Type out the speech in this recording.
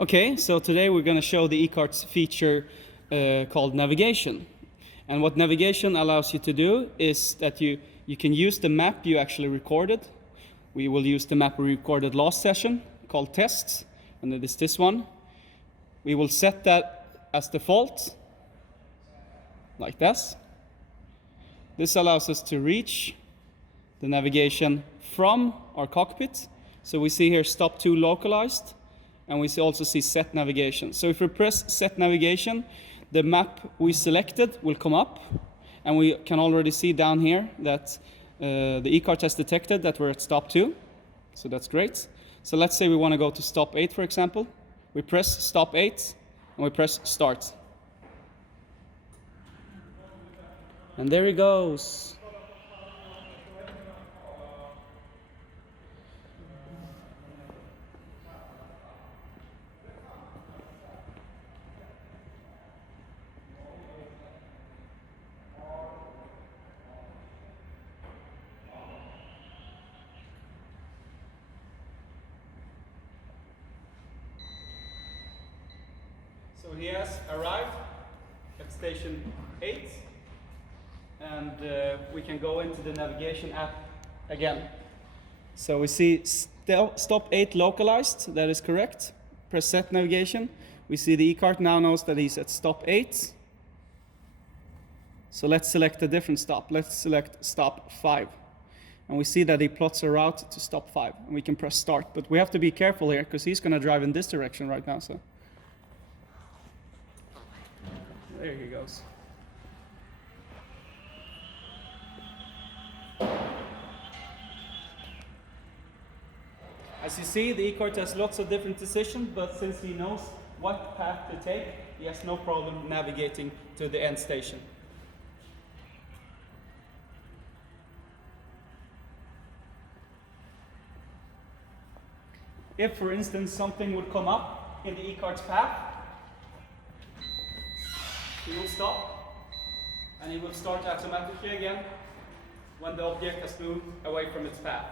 Okay, so today we're going to show the eCart's feature called navigation. And what navigation allows you to do is that you can use the map you actually recorded. We will use the map we recorded last session called tests, and it is this one. We will set that as default, like this. This allows us to reach the navigation from our cockpit. So we see here stop to localized, and we also see set navigation. So if we press set navigation, the map we selected will come up, and we can already see down here that the eCart has detected that we're at stop 2. So that's great. So let's say we want to go to stop 8, for example. We press stop 8, and we press start. And there he goes. So he has arrived at station 8, and we can go into the navigation app again. So we see stop 8 localized, that is correct. Press set navigation. We see the eCart now knows that he's at stop 8. So let's select a different stop. Let's select stop 5. And we see that he plots a route to stop 5. And we can press start, but we have to be careful here because he's going to drive in this direction right now. So there he goes. As you see, the eCart has lots of different decisions, but since he knows what path to take, he has no problem navigating to the end station. If, for instance, something would come up in the eCart's path, he will stop, and he will start automatically again when the object has moved away from its path.